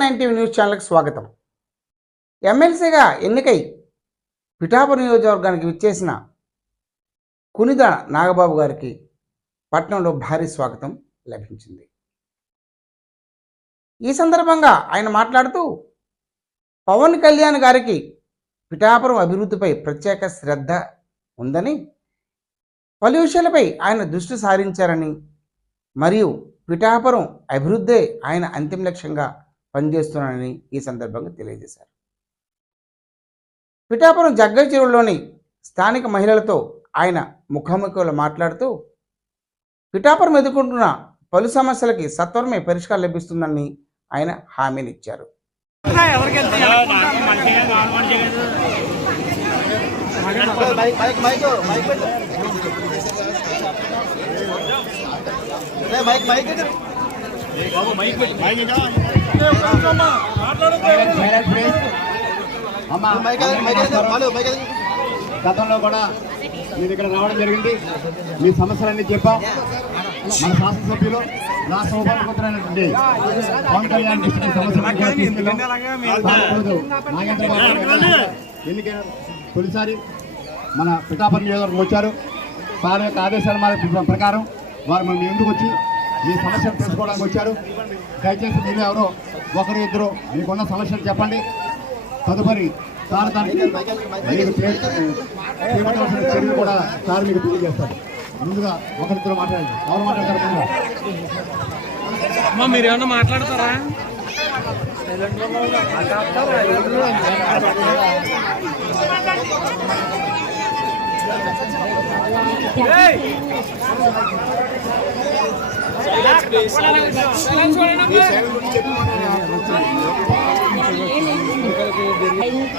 Nine TV news ఛానల్కి స్వాగతం. ఎమ్మెల్సీగా ఎన్నికై పిఠాపురం నియోజకవర్గానికి విచ్చేసిన కునిద నాగబాబు గారికి పట్నంలో భారీ స్వాగతం లభించింది. ఈ సందర్భంగా ఆయన మాట్లాడుతూ పవన్ కళ్యాణ్ గారికి పిఠాపురం అభివృద్ధిపై ప్రత్యేక శ్రద్ధ ఉందని పలు విషయాలపై ఆయన దృష్టి సారించారని మరియు పిఠాపురం అభివృద్ధే ఆయన అంతిమ లక్ష్యంగా పనిచేస్తున్నానని ఈ సందర్భంగా తెలియజేశారు. పిఠాపురం జగ్గయ్య చెరువులోని స్థానిక మహిళలతో ఆయన ముఖాముఖిలో మాట్లాడుతూ పిఠాపురం ఎదుర్కొంటున్న పలు సమస్యలకి సత్వరమే పరిష్కారం లభిస్తుందని ఆయన హామీనిచ్చారు. మైక్ మైక్ గతంలో కూడా మీరు ఇక్కడ రావడం జరిగింది. మీ సమస్యలన్నీ చెప్పాం. మన శాసనసభ్యులు రాష్ట్ర ఉప పవన్ కళ్యాణ్ దృష్టికి ఎన్నికైన తొలిసారి మన పిఠాపురం నియోజకవర్గం వచ్చారు. సార్ యొక్క ఆదేశాల మేర- ప్రకారం వారు మన ఎందుకు వచ్చి మీ సమస్యలు తెలుసుకోవడానికి వచ్చారు. దయచేసి మీరు ఎవరో ఒకరు ఇద్దరు మీకున్న సమస్యలు చెప్పండి. తదుపరి సార్ దానికి మీకు చే- చేపట్టవలసిన చర్యలు కూడా సార్ మీకు తెలియజేస్తారు. ముందుగా ఒకరిద్దరు మాట్లాడండి. ఎవరు మాట్లాడతారు మీరు ఏమన్నా మాట్లాడతారా? ఐదు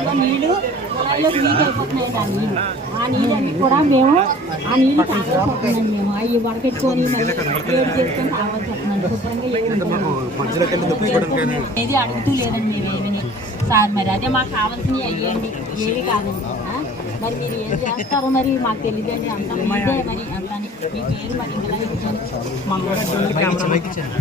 ఆ నీళ్ళు ఆ నీళ్ళని కూడా మేము ఆ వస్తుందండి మేము అవి వడకెట్టుకొని మళ్ళీ వేడి చేసుకొని తాగాల్సి వస్తుందండి శుభ్రంగా ఏమి ఏది అడుగుతూ లేదండి మేము ఏమని సార్ మరి అదే మాకు కావాల్సినవి అయ్యండి. ఏవి కాదండి. ఆ? మరి మీరు ఏం చేస్తారో మరి? మాకు తెలియదండి. అంత మీదే మరి అంత మీ పేరు మరి ఇందులో ఇచ్చాను